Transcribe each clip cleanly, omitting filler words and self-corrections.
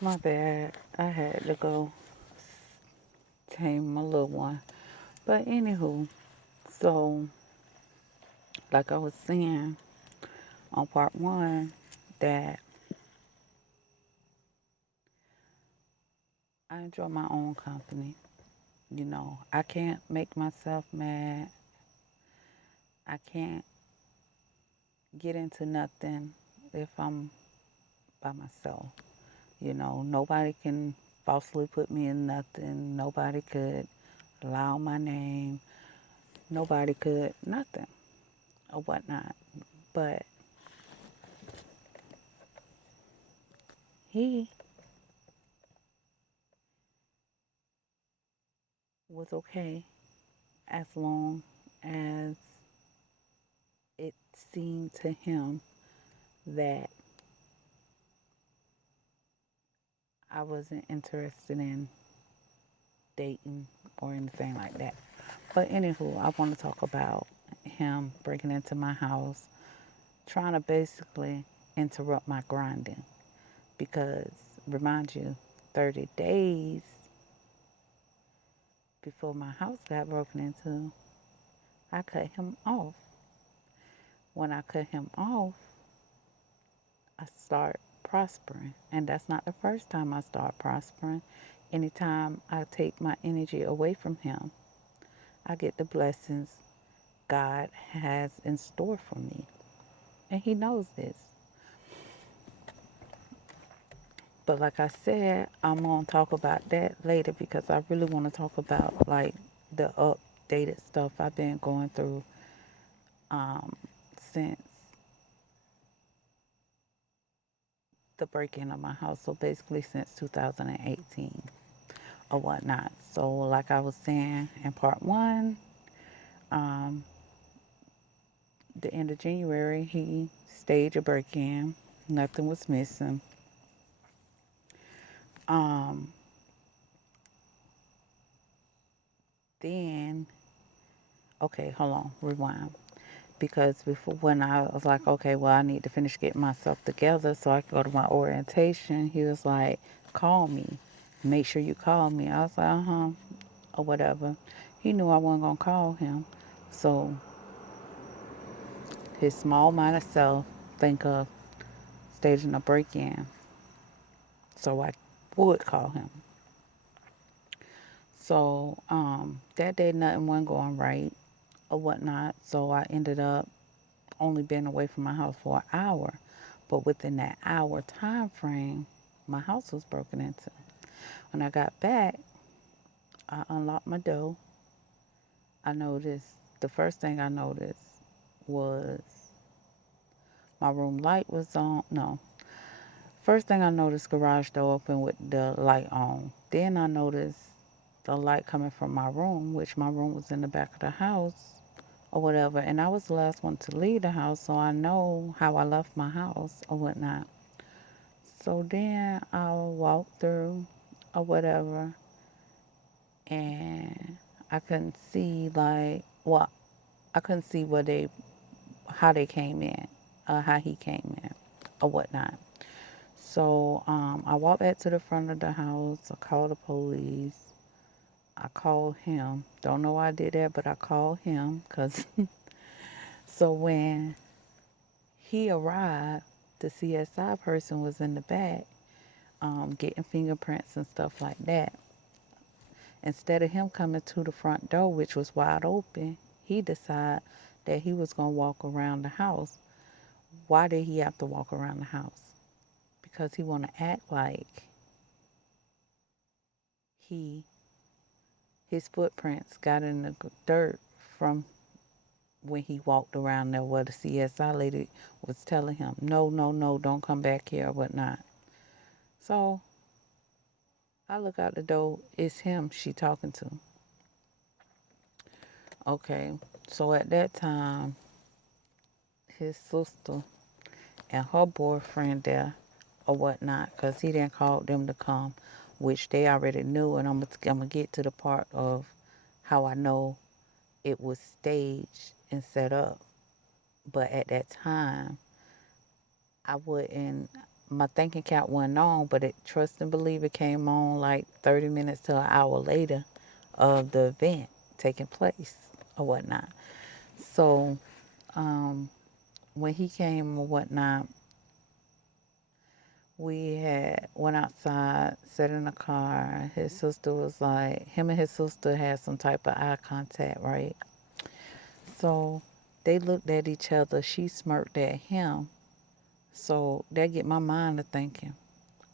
My bad. I had to go tame my little one. But anywho, so like I was saying on part one, that I enjoy my own company. I can't make myself mad. I can't get into nothing if I'm by myself. Nobody can falsely put me in nothing. Nobody could lie on my name. Nobody could nothing or whatnot. But he was okay as long as it seemed to him that I wasn't interested in dating or anything like that. But anywho, I want to talk about him breaking into my house, trying to basically interrupt my grinding. Because, remind you, 30 days before my house got broken into, I cut him off. When I cut him off, I start prospering. And that's not the first time I start prospering. Anytime I take my energy away from him, I get the blessings God has in store for me. And he knows this. But like I said, I'm going to talk about that later because I really want to talk about like the updated stuff I've been going through um, since the break-in of my house. So basically since 2018 or whatnot. So like I was saying in part one, um, the end of January, he staged a break-in. Nothing was missing. Um, then, okay, hold on, rewind. Because before, when I was like, okay, well, I need to finish getting myself together so I can go to my orientation, he was like, call me. Make sure you call me. I was like, uh-huh, or whatever. He knew I wasn't going to call him. So his small-minded self think of staging a break-in so I would call him. So that day, nothing wasn't going right or whatnot. So I ended up only being away from my house for an hour. But within that hour time frame, my house was broken into. When I got back, I unlocked my door. I noticed, the first thing I noticed was my room light was on. No. First thing I noticed, garage door open with the light on. Then I noticed the light coming from my room, which my room was in the back of the house or whatever. And I was the last one to leave the house, so I know how I left my house or whatnot. So then I'll walk through or whatever, and I couldn't see I couldn't see how they came in, how he came in, or whatnot. So I walked back to the front of the house. I called the police. I called him. Don't know why I did that, but I called him because. So when he arrived, the CSI person was in the back, getting fingerprints and stuff like that. Instead of him coming to the front door, which was wide open, he decided that he was going to walk around the house. Why did he have to walk around the house? Because he want to act like he his footprints got in the dirt from when he walked around there where the CSI lady was telling him, no, no, no, don't come back here or whatnot. So I look out the door, it's him she talking to. Okay, so at that time, his sister and her boyfriend there or whatnot, because he didn't call them to come, which they already knew. And I'm gonna get to the part of how I know it was staged and set up. But at that time, I wouldn't, my thinking cap wasn't on, but it trust and believe it came on like 30 minutes to an hour later of the event taking place or whatnot. So um, when he came or whatnot, we had went outside, sat in the car. His sister was like, him and his sister had some type of eye contact, right? So they looked at each other. She smirked at him. So that get my mind to thinking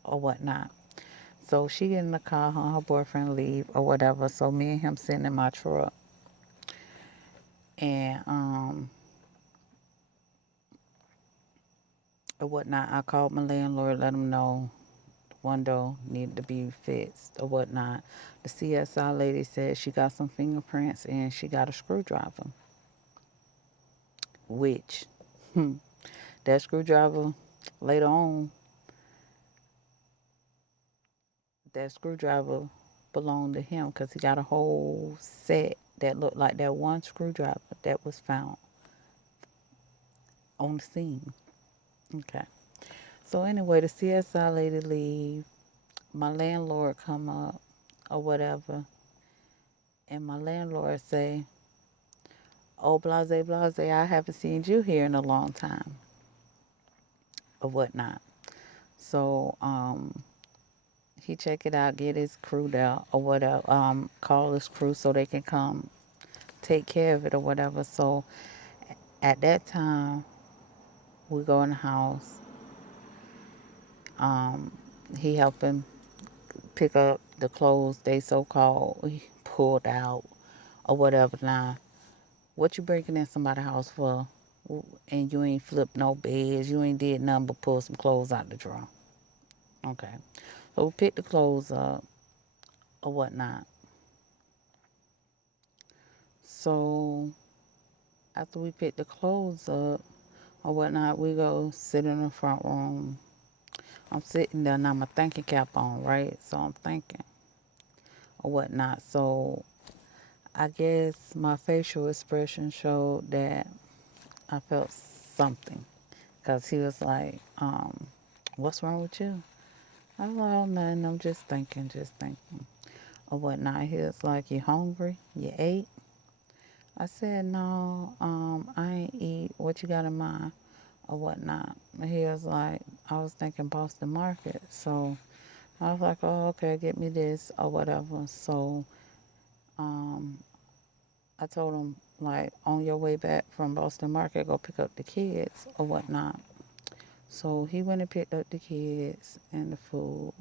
or whatnot. So she get in the car, her boyfriend leave or whatever. So me and him sitting in my truck. And or whatnot. I called my landlord, let him know the window needed to be fixed or whatnot. The CSI lady said she got some fingerprints and she got a screwdriver. Which that screwdriver later on, that screwdriver belonged to him because he got a whole set that looked like that one screwdriver that was found on the scene. Okay. So anyway, the CSI lady leave. My landlord come up or whatever, and my landlord say, "Oh, blase, blase, I haven't seen you here in a long time," or whatnot. So he check it out, get his crew out or whatever. Call his crew so they can come take care of it or whatever. So at that time, we go in the house. Um, he helped him pick up the clothes they so called pulled out or whatever. Now, what you breaking in somebody's house for? And you ain't flipped no beds. You ain't did nothing but pull some clothes out the drawer. Okay. So we picked the clothes up or whatnot. So after we picked the clothes up or whatnot, we go sit in the front room. I'm sitting there now, my thinking cap on, right? So I'm thinking or whatnot. So I guess my facial expression showed that I felt something. Because he was like, what's wrong with you? I was like, oh, nothing. I'm just thinking or whatnot. He was like, you hungry? You ate? I said, no, I ain't eat. What you got in mind or whatnot? And he was like, I was thinking Boston Market. So I was like, oh, okay, get me this or whatever. So um, I told him, like, on your way back from Boston Market, go pick up the kids or whatnot. So he went and picked up the kids and the food.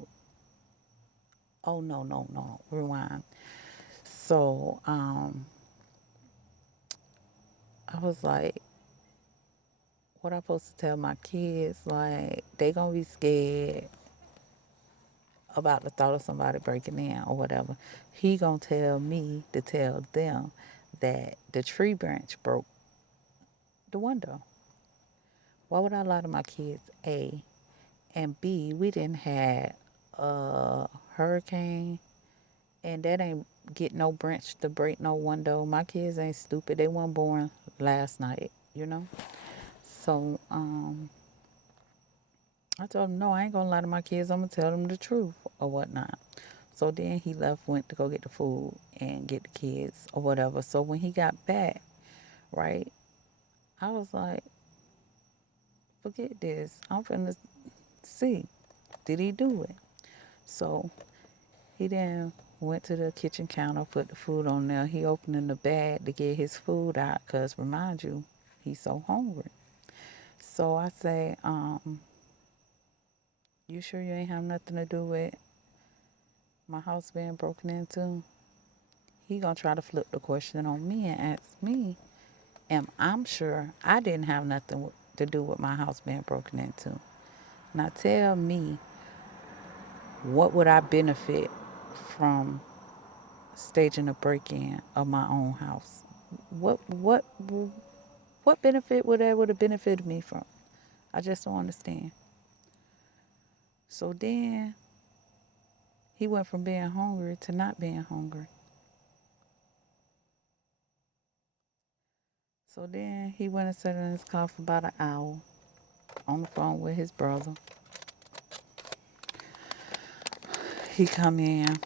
Oh, no, no, no, rewind. So I was like, what I supposed to tell my kids? Like, they gonna be scared about the thought of somebody breaking in or whatever. He gonna tell me to tell them that the tree branch broke the window. Why would I lie to my kids? A and B. We didn't have a hurricane, and that ain't get no branch to break no window. My kids ain't stupid. They weren't born last night, you know. So I told him, no, I ain't gonna lie to my kids. I'm gonna tell them the truth or whatnot. So then he left, went to go get the food and get the kids or whatever. So when he got back, right, I was like, forget this. I'm finna see, did he do it? So he then went to the kitchen counter, put the food on there. He opened the bag to get his food out, cause remind you, he's so hungry. So I say, you sure you ain't have nothing to do with my house being broken into? He gonna try to flip the question on me and ask me, am I'm sure I didn't have nothing to do with my house being broken into. Now tell me, what would I benefit from staging a break-in of my own house? What what what benefit would have benefited me from? I just don't understand. So then he went from being hungry to not being hungry. So then he went and sat in his car for about an hour on the phone with his brother. He come in,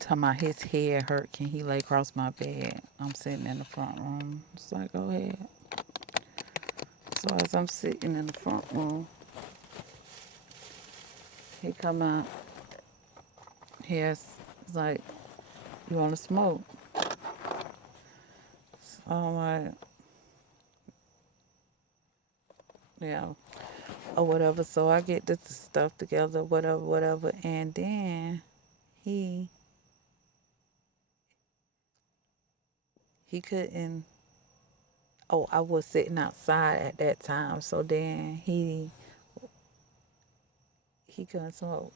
tell my his head hurt. Can he lay across my bed? I'm sitting in the front room. It's like, go ahead. So as I'm sitting in the front room, he come out. He's like, you want to smoke? So I'm like, yeah, or whatever. So I get this stuff together, whatever, whatever. And then he he couldn't. Oh, I was sitting outside at that time. So then he couldn't smoke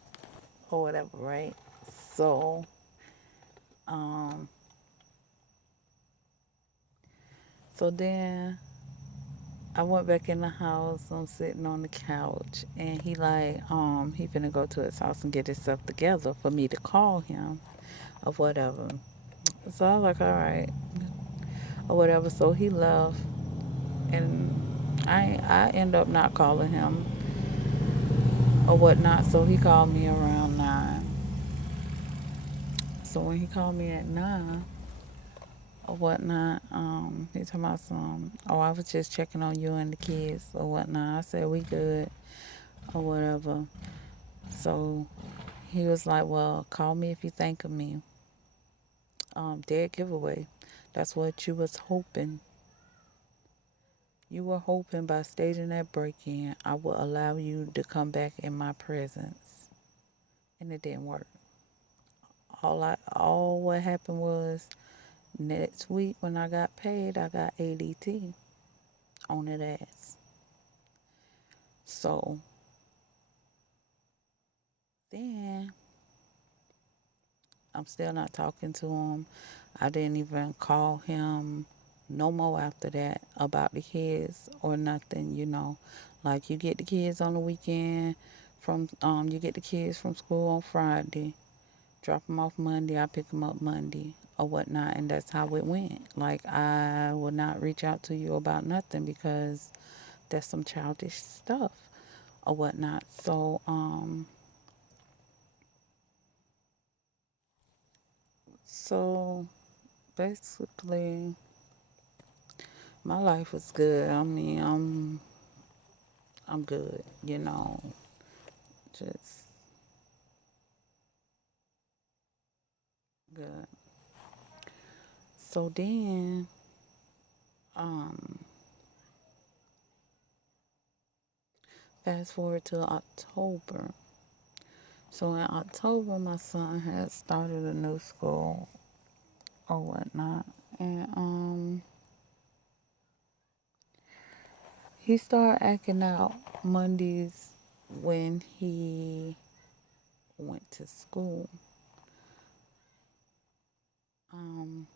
or whatever, right? So um so then I went back in the house. I'm sitting on the couch, and he finna go to his house and get his stuff together for me to call him or whatever. So I was like, all right, or whatever. So he left, and I end up not calling him or whatnot. So he called me around 9. So when he called me at 9 or whatnot, he talking about some. Oh, I was just checking on you and the kids or whatnot. I said we good or whatever. So he was like, well, call me if you think of me. Dead giveaway. That's what you was hoping. You were hoping by staging that break-in, I would allow you to come back in my presence, and it didn't work. All what happened was next week when I got paid, I got ADT on that ass. So then I'm still not talking to him. I didn't even call him no more after that about the kids or nothing. Like you get the kids on the weekend you get the kids from school on Friday, drop them off Monday, I pick them up Monday or whatnot, and that's how it went. Like I will not reach out to you about nothing because that's some childish stuff or whatnot. So basically my life was good. I mean, I'm good, just good. So then, um, fast forward to October. So in October, my son had started a new school or whatnot, and he started acting out Mondays when he went to school. Um,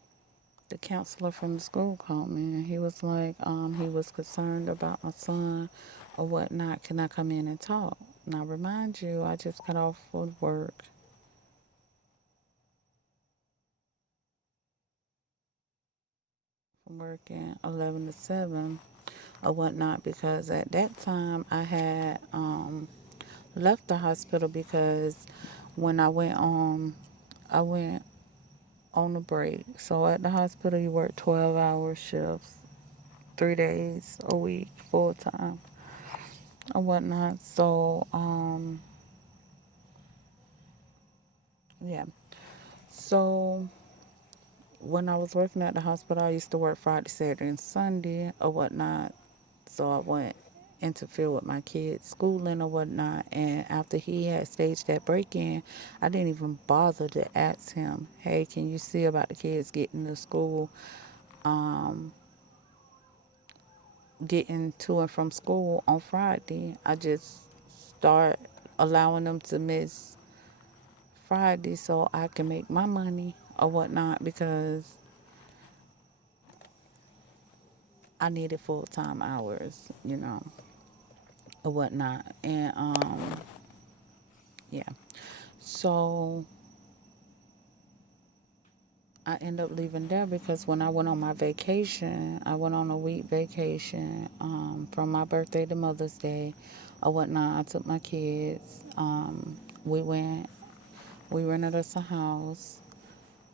the counselor from the school called me, and he was like, he was concerned about my son or whatnot. Can I come in and talk? Now, remind you, I just got off of work, from working 11 to 7 or whatnot, because at that time I had left the hospital because when I went on a break. So at the hospital, you work 12-hour shifts, 3 days a week, full time or whatnot. So, yeah. So when I was working at the hospital, I used to work Friday, Saturday, and Sunday or whatnot. So I went interfere with my kids' schooling or whatnot. And after he had staged that break in, I didn't even bother to ask him, hey, can you see about the kids getting to school, um, getting to and from school on Friday? I just start allowing them to miss Friday so I can make my money or whatnot because I needed full time hours, or whatnot. And yeah. So I end up leaving there because when I went on my vacation, I went on a week vacation from my birthday to Mother's Day or whatnot. I took my kids. We went. we rented us a house,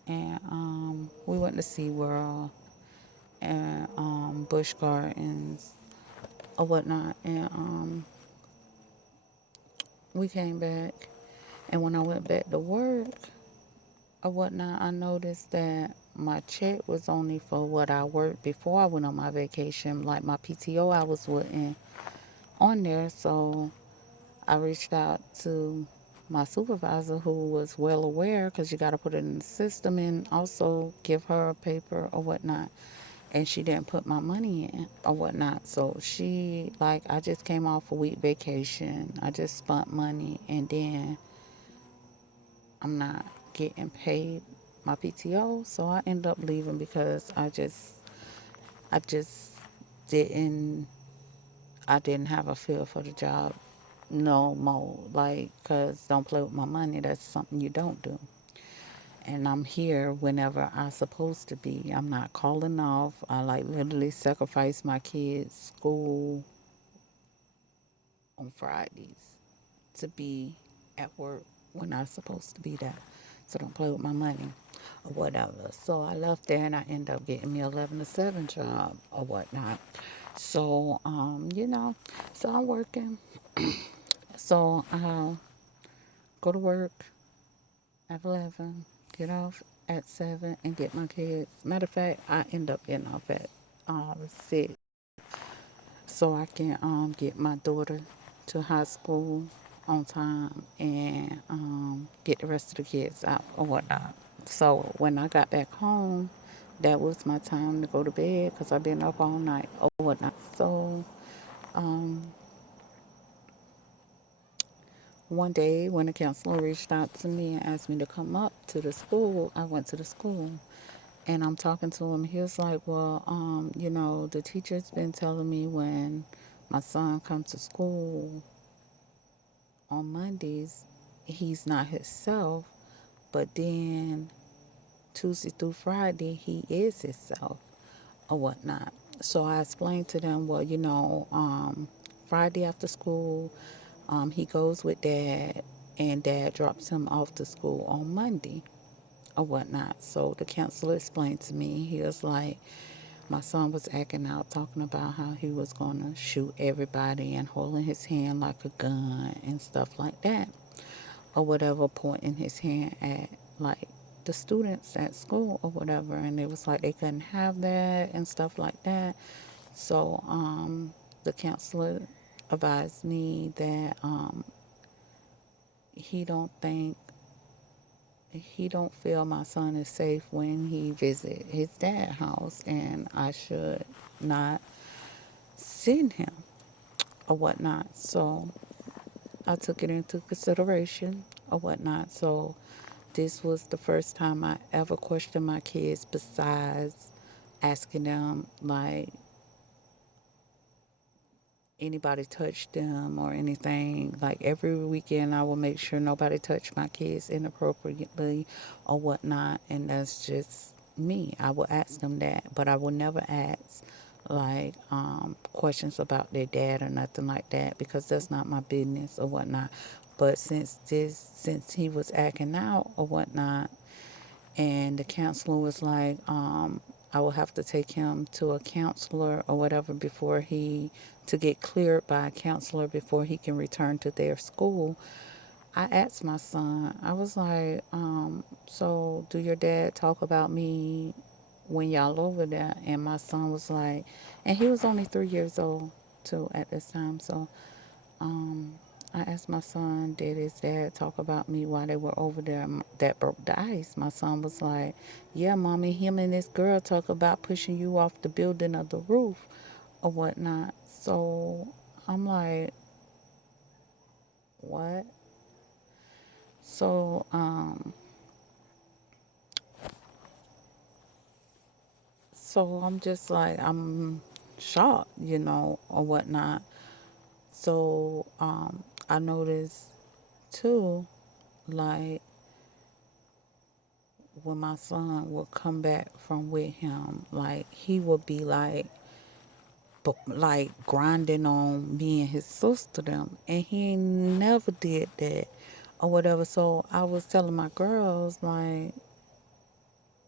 and we went to SeaWorld and Busch Gardens or whatnot, and we came back. And when I went back to work or whatnot, I noticed that my check was only for what I worked before I went on my vacation. Like my PTO, I was wasn't on there, so I reached out to my supervisor, who was well aware, because you got to put it in the system and also give her a paper or whatnot. And she didn't put my money in or whatnot. So she, like, I just came off a week vacation. I just spent money, and then I'm not getting paid my PTO. So I ended up leaving because I just didn't, I didn't have a feel for the job no more. Like, cause don't play with my money. That's something you don't do. And I'm here whenever I'm supposed to be. I'm not calling off. I like literally sacrifice my kids' school on Fridays to be at work when I'm supposed to be there. So don't play with my money or whatever. So I left there and I ended up getting me 11 to 7 job or whatnot. So, so I'm working. So I'll go to work at 11, get off at 7, and get my kids. Matter of fact, I end up getting off at 6 so I can get my daughter to high school on time and get the rest of the kids out or whatnot. So when I got back home, that was my time to go to bed because I've been up all night or whatnot. So um, one day when the counselor reached out to me and asked me to come up to the school, I went to the school. And I'm talking to him. He was like, well, the teacher's been telling me when my son comes to school on Mondays, he's not himself. But then Tuesday through Friday, he is himself or whatnot. So I explained to them, well, Friday after school, he goes with dad, and dad drops him off to school on Monday or whatnot. So the counselor explained to me, he was like, my son was acting out, talking about how he was going to shoot everybody and holding his hand like a gun and stuff like that, or whatever, pointing his hand at like the students at school or whatever. And it was like they couldn't have that and stuff like that. So the counselor advised me that he don't think he don't feel my son is safe when he visit his dad's house, and I should not send him or whatnot. So I took it into consideration or whatnot. So this was the first time I ever questioned my kids, besides asking them like anybody touched them or anything. Like every weekend, I will make sure nobody touched my kids inappropriately or whatnot. And that's just me. I will ask them that, but I will never ask like questions about their dad or nothing like that, because that's not my business or whatnot. But since he was acting out or whatnot, and the counselor was like, I will have to take him to a counselor or whatever to get cleared by a counselor before he can return to their school. I asked my son, I was like, so do your dad talk about me when y'all over there? And my son was like, and he was only 3 years old too at this time. So um, I asked my son, did his dad talk about me while they were over there that broke the ice? My son was like, yeah, mommy, him and this girl talk about pushing you off the building of the roof or whatnot. So I'm like, what? So, I'm just like, I'm shocked, or whatnot. So, I noticed too, like, when my son would come back from with him, like he would be like grinding on me and his sister them, and he ain't never did that or whatever. So I was telling my girls like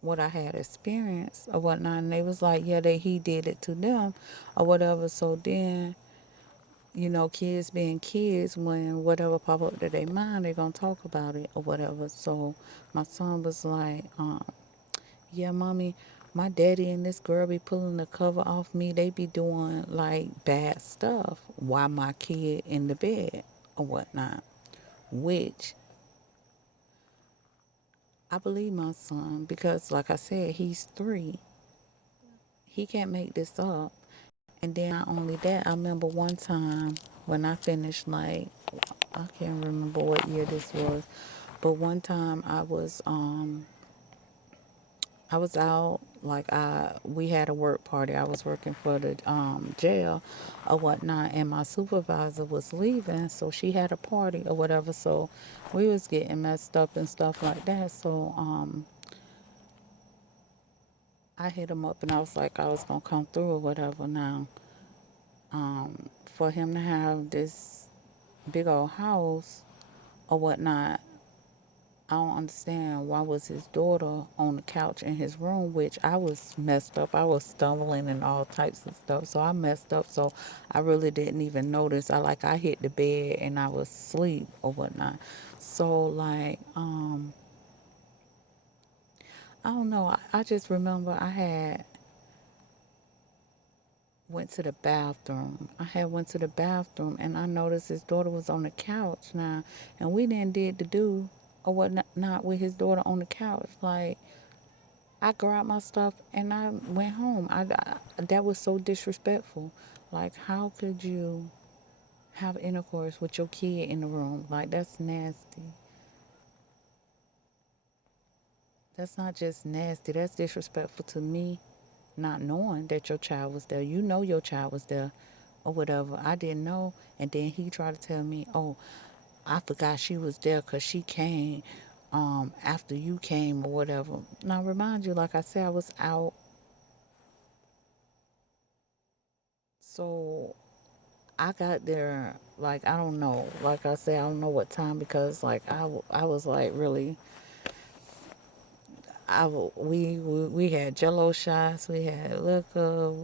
what I had experienced or whatnot, and they was like, yeah, he did it to them or whatever. So then, kids being kids, when whatever pop up to their mind, they gonna talk about it or whatever. So my son was like, yeah, mommy, my daddy and this girl be pulling the cover off me. They be doing like bad stuff while my kid in the bed or whatnot. Which I believe my son because, like I said, he's 3. He can't make this up. And then not only that, I remember one time when I finished like I can't remember what year this was, but one time I was out, like we had a work party. I was working for the jail or whatnot, and my supervisor was leaving, so she had a party or whatever. So we was getting messed up and stuff like that. So I hit him up and I was like I was gonna come through or whatever. Now for him to have this big old house or whatnot, I don't understand why was his daughter on the couch in his room, which I was messed up. I was stumbling and all types of stuff. So I messed up. So I really didn't even notice. I hit the bed and I was asleep or whatnot. So I don't know. I just remember I had went to the bathroom. I had went to the bathroom and I noticed his daughter was on the couch now, and we didn't did the do or whatnot not with his daughter on the couch. Like I grabbed my stuff and I went home. That was so disrespectful. Like, how could you have intercourse with your kid in the room? Like, that's nasty. That's not just nasty. That's disrespectful to me, not knowing that your child was there. You know your child was there or whatever. I didn't know. And then he tried to tell me, oh, I forgot she was there because she came after you came or whatever. Now, remind you, like I said, I was out. So I got there like I don't know. Like I said, I don't know what time because like I was like really we had Jello shots, we had liquor,